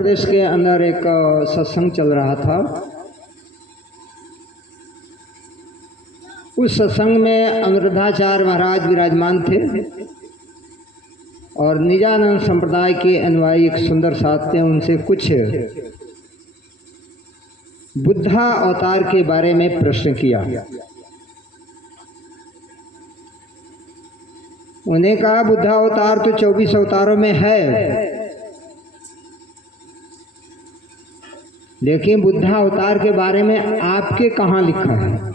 प्रदेश के अंदर एक सत्संग चल रहा था। उस सत्संग में अनुरुद्धाचार्य महाराज विराजमान थे और निजानंद संप्रदाय के अनुयायी एक सुंदर साथ ने उनसे कुछ बुद्धा अवतार के बारे में प्रश्न किया। उन्हें कहा बुद्धा अवतार तो 24 अवतारों में है, लेकिन बुद्धा अवतार के बारे में आपके कहाँ लिखा है?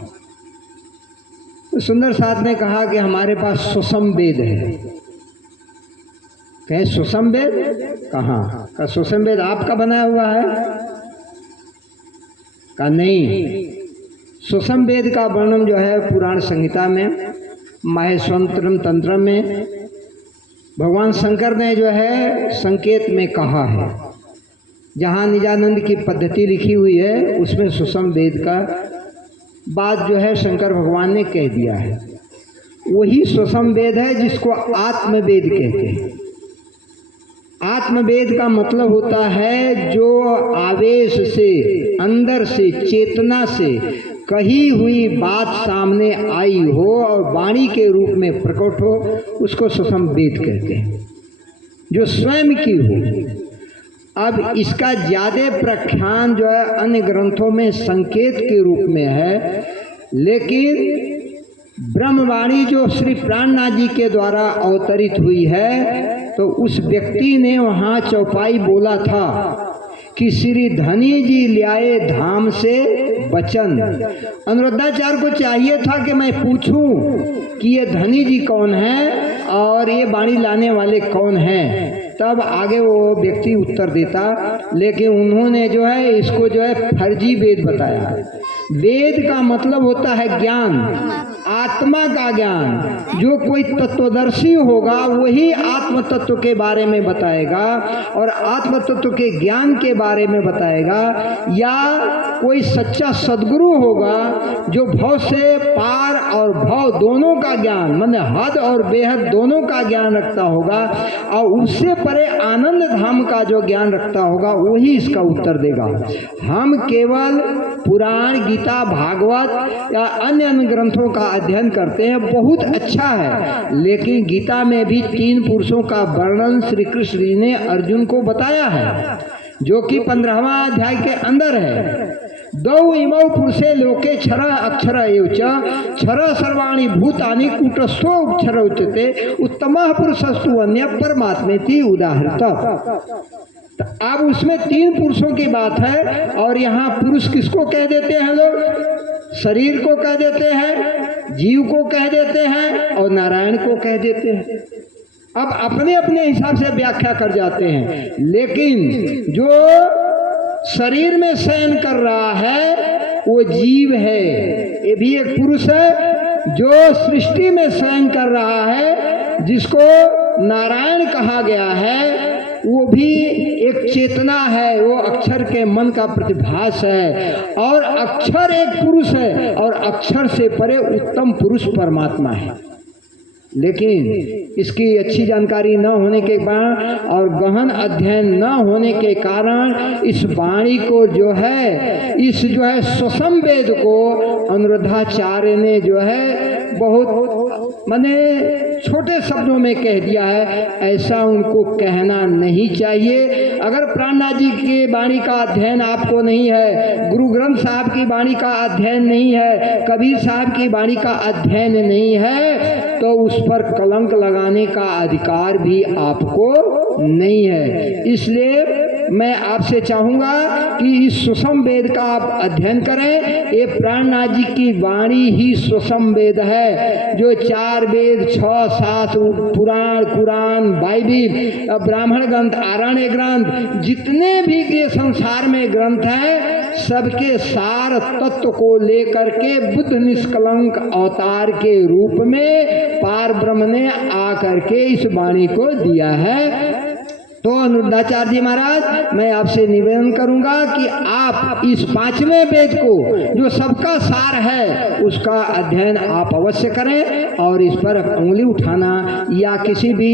तो सुंदर साथ ने कहा कि हमारे पास सुषम वेद है। कहे सुषम वेद कहाँ? का सुषम वेद आपका बनाया हुआ है? का नहीं, सुषम वेद का वर्णन जो है पुराण संहिता में माहेश्वरम तंत्र में भगवान शंकर ने जो है संकेत में कहा है। जहाँ निजानंद की पद्धति लिखी हुई है उसमें सुषम वेद का बात जो है शंकर भगवान ने कह दिया है। वही सुषम वेद है जिसको आत्मवेद कहते हैं। आत्मवेद का मतलब होता है जो आवेश से, अंदर से, चेतना से कही हुई बात सामने आई हो और वाणी के रूप में प्रकट हो, उसको सुषम वेद कहते हैं, जो स्वयं की हो। अब इसका ज्यादा प्रख्यान जो है अन्य ग्रंथों में संकेत के रूप में है, लेकिन ब्रह्मवाणी जो श्री प्राणनाथ जी के द्वारा अवतरित हुई है, तो उस व्यक्ति ने वहाँ चौपाई बोला था कि श्री धनी जी लियाए धाम से वचन। अनुरुद्धाचार्य को चाहिए था कि मैं पूछूं कि ये धनी जी कौन है और ये वाणी लाने वाले कौन हैं, तब आगे वो व्यक्ति उत्तर देता, लेकिन उन्होंने जो है इसको जो है फर्जी वेद बताया। वेद का मतलब होता है ज्ञान, आत्मा का ज्ञान। जो कोई तत्वदर्शी होगा वही आत्म तत्व के बारे में बताएगा और आत्म तत्व के ज्ञान के बारे में बताएगा, या कोई सच्चा सद्गुरु होगा जो भव से पार और भव दोनों का ज्ञान, मतलब हद और बेहद दोनों का ज्ञान रखता होगा और उससे परे आनंद धाम का जो ज्ञान रखता होगा वही इसका उत्तर देगा। हम केवल पुराण, गीता, भागवत या अन्य ग्रंथों का अध्ययन करते हैं, बहुत अच्छा है, लेकिन गीता में भी 3 पुरुषों का वर्णन श्री कृष्ण जी ने अर्जुन को बताया है, जो कि 15वां अध्याय के अंदर है। दौ इमौ पुरुषे लोके क्षर अक्षर एव च क्षर सर्वाणि भूतानि कूटस्थो अक्षर उच्यते उत्तमः पुरुषस्तु अन्य परमात्मेति उदाहृतः। अब उसमें 3 पुरुषों की बात है और यहाँ पुरुष किसको कह देते हैं लोग? शरीर को कह देते हैं, जीव को कह देते हैं और नारायण को कह देते हैं। अब अपने अपने हिसाब से व्याख्या कर जाते हैं, लेकिन जो शरीर में शयन कर रहा है वो जीव है, ये भी एक पुरुष है। जो सृष्टि में शयन कर रहा है जिसको नारायण कहा गया है, वो भी एक चेतना है, वो अक्षर के मन का प्रतिभास है और अक्षर एक पुरुष है और अक्षर से परे उत्तम पुरुष परमात्मा है। लेकिन इसकी अच्छी जानकारी न होने के कारण और गहन अध्ययन न होने के कारण इस वाणी को जो है, इस जो है सुषम वेद को अनुरुद्धाचार्य ने जो है बहुत माने छोटे शब्दों में कह दिया है। ऐसा उनको कहना नहीं चाहिए। अगर प्राणनाथ जी की वाणी का अध्ययन आपको नहीं है, गुरु ग्रंथ साहब की वाणी का अध्ययन नहीं है, कबीर साहब की वाणी का अध्ययन नहीं है, तो उस पर कलंक लगाने का अधिकार भी आपको नहीं है। इसलिए मैं आपसे चाहूँगा कि इस सुषम वेद का आप अध्ययन करें। ये प्राणनाथ जी की वाणी ही सुषम वेद है, जो 4 वेद, 6, 7 पुराण, कुरान, बाइबिल, ब्राह्मण ग्रंथ, आरण्य ग्रंथ, जितने भी ये संसार में ग्रंथ हैं, सबके सार तत्व को लेकर के बुद्ध निष्कलंक अवतार के रूप में पार ब्रह्म ने आकर के इस वाणी को दिया है। तो अनुरुद्धाचार्य जी महाराज, मैं आपसे निवेदन करूंगा कि आप इस 5वें वेद को जो सबका सार है उसका अध्ययन आप अवश्य करें और इस पर उंगली उठाना या किसी भी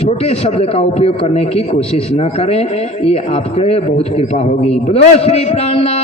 छोटे शब्द का उपयोग करने की कोशिश न करें। ये आपके बहुत कृपा होगी। बोलो श्री प्राणनाथ